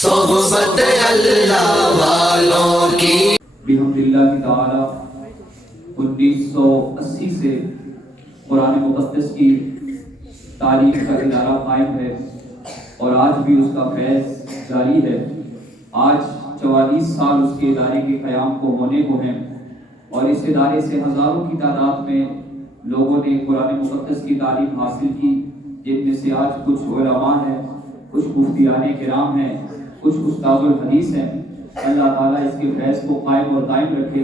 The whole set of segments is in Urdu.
صحبت اللہ والوں کی بحمداللہ تعالی 1980 سے قرآن مقدس کی تعلیم کا ادارہ قائم ہے اور آج بھی اس کا فیض جاری ہے۔ آج 44 سال اس کے ادارے کے قیام کو ہونے کو ہیں اور اس ادارے سے ہزاروں کی تعداد میں لوگوں نے قرآن مقدس کی تعلیم حاصل کی، جن میں سے آج کچھ علماء ہیں، کچھ مفتیان کرام ہیں، کچھ استاد الحدیث ہیں۔ اللہ تعالیٰ اس کے فیض کو قائم اور دائم رکھے۔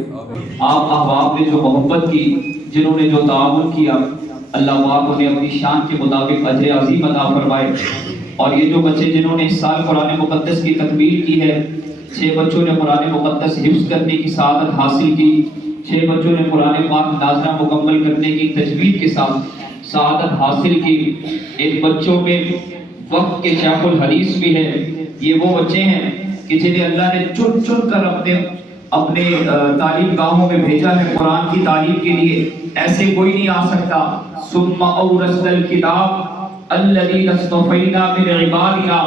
آپ احباب نے جو محبت کی، جنہوں نے جو تعاون کیا، اللہ پاک انہیں اپنی شان کے مطابق اجر عظیم عطا فرمائے۔ اور یہ جو بچے جنہوں نے اس سال قرآن مقدس کی تکمیل کی ہے، 6 بچوں نے قرآن مقدس حفظ کرنے کی سعادت حاصل کی، 6 بچوں نے قرآن پاک ناظرہ مکمل کرنے کی تجوید کے ساتھ سعادت حاصل کی۔ ان بچوں میں وقت کے شیخ الحدیث بھی ہے۔ یہ وہ بچے ہیں کہ جنہیں اللہ نے چن چن کر اپنے تعلیم گاہوں میں بھیجا ہے قرآن کی تعلیم کے لیے۔ ایسے کوئی نہیں آ سکتا۔ ثم اورثنا الکتاب الذین اصطفینا من عبادنا،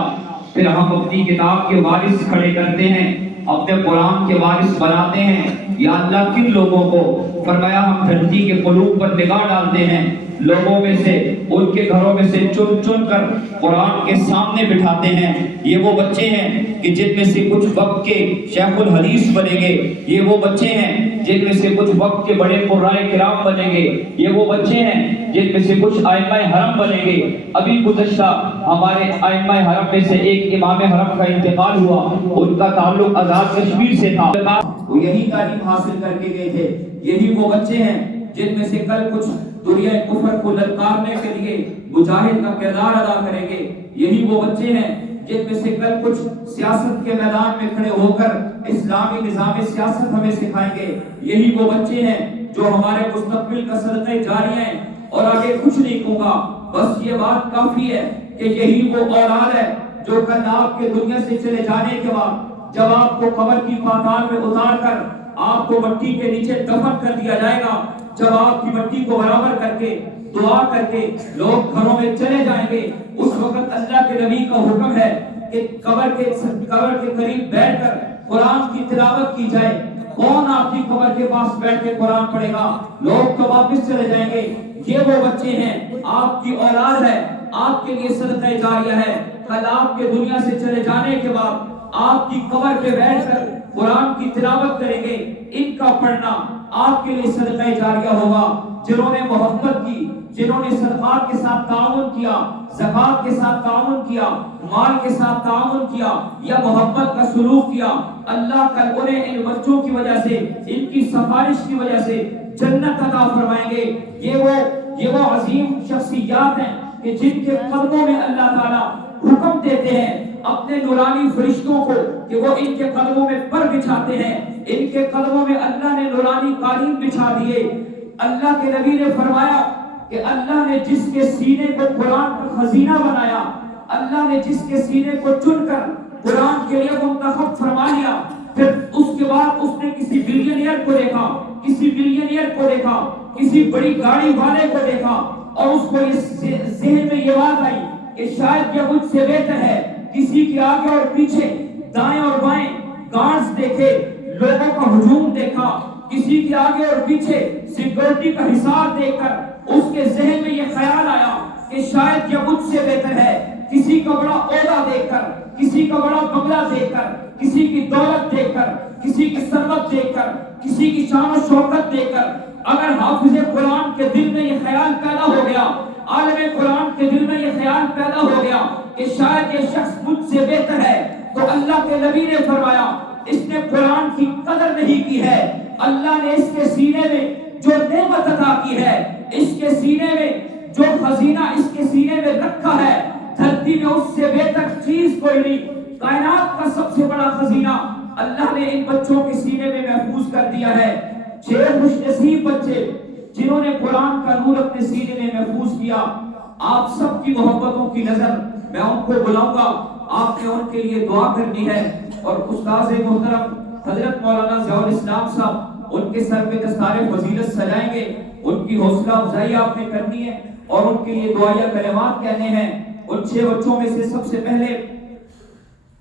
پھر ہم اپنی کتاب کے وارث کھڑے کرتے ہیں، اپنے قرآن کے وارث بناتے ہیں۔ یا اللہ کن لوگوں کو؟ فرمایا ہم دھرتی کے قلوب پر نگاہ ڈالتے ہیں، لوگوں میں سے، ان کے گھروں میں سے چن چن کر قرآن کے سامنے بٹھاتے ہیں۔ یہ وہ بچے ہیں کہ جن میں سے کچھ وقت کے شیخ الحدیث بنیں گے، یہ وہ بچے ہیں جن میں سے کچھ وقت کے بڑے قرائے کرام بنیں گے، یہ وہ بچے ہیں جن میں سے کچھ ائمہ حرم بنیں گے۔ ابھی گزشتہ ہمارے ائمہ حرم میں سے ایک امام حرم کا انتقال ہوا، ان کا تعلق آزاد کشمیر سے تھا، وہ یہی تعلیم حاصل کر کے گئے تھے۔ یہی وہ بچے ہیں جن میں سے کل کچھ دنیا کفر کو للکارنے کے لیے مجاہد کا کردار ادا کریں گے۔ یہی وہ بچے ہیں جن میں سے کل کچھ سیاست کے میدان میں کھڑے ہو کر اسلامی نظام سیاست ہمیں سکھائیں گے۔ یہی وہ بچے ہیں جو ہمارے مستقبل کا صدقہ جاریہ ہیں۔ اور آگے کچھ نہیں کہوں گا، بس یہ بات کافی ہے کہ یہی وہ اولاد ہے جو کل آپ کے دنیا سے چلے جانے کے بعد جب آپ کو قبر کی پاتال میں اتار کر آپ کو مٹی کے نیچے دفن کر دیا جائے گا، جب آپ کی مٹی کو برابر کر کے دعا کر کے لوگ گھروں میں چلے جائیں گے، اس وقت اللہ کے نبی کا حکم ہے کہ قبر کے قریب بیٹھ کر قرآن کی تلاوت کی جائے۔ کون آپ کی قبر کے پاس بیٹھ کے قرآن پڑھے گا؟ لوگ تو واپس چلے جائیں گے۔ یہ وہ بچے ہیں، آپ کی اولاد ہے، آپ کے لیے صدقہ جاریہ ہے۔ کل آپ کے دنیا سے چلے جانے کے بعد آپ کی قبر پہ بیٹھ کر قرآن کی تلاوت کریں گے، ان کا پڑھنا آپ کے لیے صدقہ جاریہ ہوگا۔ جنہوں نے محبت کی، جنہوں نے صدقات کے ساتھ تعاون کیا، زکوٰۃ کے ساتھ تعاون کیا، مال کے ساتھ تعاون کیا یا محبت کا سلوک کیا، اللہ کل انہیں ان بچوں کی وجہ سے، ان کی سفارش کی وجہ سے جنت عطا فرمائیں گے۔ یہ وہ عظیم شخصیات ہیں کہ جن کے قدموں میں اللہ تعالیٰ حکم دیتے ہیں اپنے نورانی فرشتوں کو کہ وہ ان کے قدموں میں پر بچھاتے ہیں۔ ان کے قدموں میں اللہ نے نورانی قالین بچھا دیے۔ اللہ کے نبی نے فرمایا کہ اللہ نے جس کے سینے کو قرآن کا خزینہ بنایا، اللہ نے جس کے سینے کو چن کر قرآن کے لیے منتخب فرما لیا، پھر اس کے بعد اس نے کسی بلینئر کو دیکھا، کسی بلینئر کو دیکھا، کسی بڑی گاڑی والے کو دیکھا اور اس کو ذہن میں یہ بات آئی کہ شاید یہ مجھ سے بہتر ہے۔ کسی کے آگے اور پیچھے، دائیں اور بائیں گارڈز دیکھے، لوگوں کا ہجوم دیکھا، کسی کے آگے اور پیچھے سیکورٹی کا حصار دیکھ کر اس کے ذہن میں یہ خیال آیا کہ شاید یہ مجھ سے بہتر ہے۔ کسی کا بڑا عہدہ دیکھ کر، کسی کا بڑا بنگلہ دیکھ کر، کسی کی دولت دیکھ کر، کسی کی ثروت دیکھ کر، کسی کی شان و شوکت دیکھ کر اگر حافظ قرآن کے دل میں یہ خیال پیدا ہو گیا، عالم قرآن کے دل میں یہ خیال پیدا ہو گیا کہ شاید یہ شخص مجھ سے بہتر ہے، تو اللہ کے نبی نے فرمایا اس نے قرآن کی قدر نہیں کی ہے۔ اللہ نے اس کے سینے میں جو نعمت عطا کی ہے، اس کے سینے میں جو خزینہ اس کے سینے میں رکھا ہے، دھرتی میں اس سے بہتر چیز کوئی نہیں۔ کائنات کا سب سے بڑا خزینہ اللہ نے ان بچوں کے سینے میں محفوظ کر دیا ہے۔ 6 خوش نصیب بچے جنہوں نے قرآن کا نور اپنے سینے میں محفوظ کیا۔ آپ سب کی محبتوں کی نظر میں ان کو بلاؤں گا، آپ نے ان کے لیے دعا کرنی ہے۔ اور استاد محترم حضرت مولانا ضیاء الاسلام صاحب ان کے سر پہ دستار فضیلت سجائیں گے، ان کی حوصلہ افزائی آپ نے کرنی ہے اور ان کے لیے دعائیہ کلمات کہنے ہیں۔ ان 6 بچوں میں سے سب سے پہلے